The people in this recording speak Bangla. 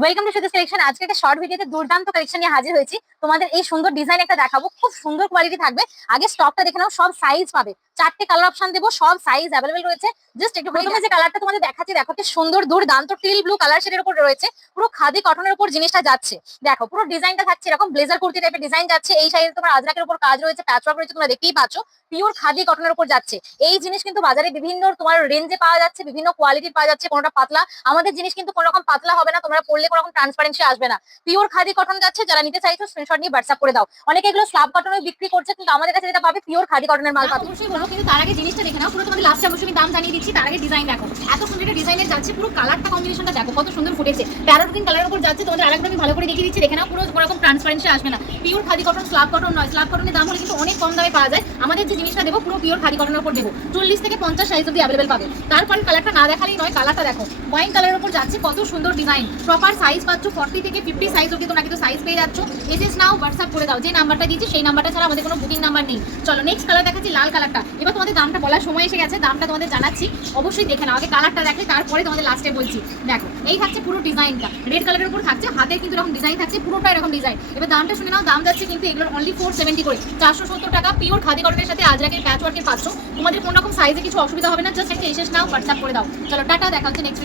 Welcome to Sudesh collection. আজকে একটা শর্ট ভিডিওতে দুর্দান্ত কালেকশন নিয়ে হাজির হয়েছি। তোমাদের এই সুন্দর ডিজাইন একটা দেখাবো, খুব সুন্দর কোয়ালিটি থাকবে। আগে স্টকটা দেখে নাও, সব সাইজ পাবে, 4টে কালার অপশন দেবো, সব সাইজ অ্যাভেলেবেল রয়েছে। জাস্ট একটু প্রথমে যে কালারটা তোমাদের দেখাচ্ছি, দেখো কি সুন্দর দুর্দান্ত টিল ব্লু কালার শেডের উপর রয়েছে। পুরো খাদি কটনের উপর জিনিসটা যাচ্ছে। দেখো পুরো ডিজাইনটা থাকছে এরকম ব্লেজার কুর্তি টাইপের ডিজাইন যাচ্ছে। এই সাইজে তোমার আজরাকের উপর কাজ রয়েছে, প্যাচওয়ার্ক রয়েছে, তোমরা দেখতেই পাচ্ছ। পিওর খাদি কটনের উপর যাচ্ছে। এই জিনিস কিন্তু বাজারে বিভিন্ন তোমার রেঞ্জে পাওয়া যাচ্ছে, বিভিন্ন কোয়ালিটির পাওয়া যাচ্ছে। কোনোটা পাতলা, আমাদের জিনিস কিন্তু কোনো রকম পাতলা হবে না, তোমরা পড়লে কোনো রকম ট্রান্সপারেন্সি আসবে না। পিওর খাদি কটন যাচ্ছে। যারা নিতে চাইছো স্ক্রিনশট নিয়ে হোয়াটসঅ্যাপ করে দাও। অনেকে এগুলো স্ল্যাব কটনে বিক্রি করছে, কিন্তু আমাদের কাছে যেটা পাবে পিওর খাদি কটনের মাল পাবে। অবশ্যই বলবো, কিন্তু তার আগে জিনিসটা দেখে নাও। পুরো তোমাদের লাস্টে অবশ্যই আমি দাম জানিয়ে দিচ্ছি, তার আগে ডিজাইন দেখো। এত সুন্দর একটা ডিজাইনের যাচ্ছে, পুরো কালারটা কম্বিনেশনটা দেখো কত সুন্দর ফুটেছে। প্যারাডুকিং কালারের উপর যাচ্ছে। তোমাদের আরেকবার আমি ভালো করে দেখিয়ে দিচ্ছি, দেখে নাও। পুরো কোনোরকম ট্রান্সপারেন্সি আসবে না। Pure khadi cotton, slab cotton নয়। স্ল্যাব কটনের দাম হলে কিন্তু অনেক কম দামে পাওয়া যায়। আমাদের যে জিনিসটা দেবো পুরো পিওর খাদি কটনের উপর দেবো। 40 থেকে 50 সাইজ অব্দি অ্যাভেলেবেল পাবে। তারপরে কালারটা না দেখালেই নয়, কালারটা দেখো। ওয়াইন কালারের উপর যাচ্ছে, কত সুন্দর ডিজাইন। প্রপার সাইজ পাচ্ছ 40 থেকে 50 সাইজ অব্দি তোমরা কিন্তু সাইজ পেয়ে যাচ্ছ। এসএস নাও, হোয়াটসঅ্যাপ করে দাও। যে নাম্বারটা দিয়েছি সেই নাম্বারটা ছাড়া আমাদের কোনো বুকিং নাম্বার নেই। চলো নেক্সট কালার দেখাচ্ছি, লাল কালারটা। এবার তোমাদের দামটা বলার সময় এসে গেছে, দামটা তোমাদের জানাচ্ছি। অবশ্যই দেখে নাও, আগে কালারটা দেখলে তারপরে তোমাদের লাস্টে বলছি। দেখো এই থাকছে পুরো ডিজাইনটা, রেড কালারের উপর থাকছে, হাতের কিন্তু এরকম ডিজাইন থাকছে, পুরোটা এরকম ডিজাইন। এবার দামটা শুনে নাও, দাম যাচ্ছে কিন্তু এগুলোর অনলি 470 করে, 470 টাকা। পিওর খাদি কটনের সাথে আজরাকের প্যাচওয়ার্কের পাচ্ছ। তোমাদের কোনো রকম সাইজে কিছু অসুবিধা হবে না। জাস্ট একটা এসএস নাও, হোয়াটসঅ্যাপ করে দাও। চলো টাটা, দেখা হচ্ছে নেক্সট।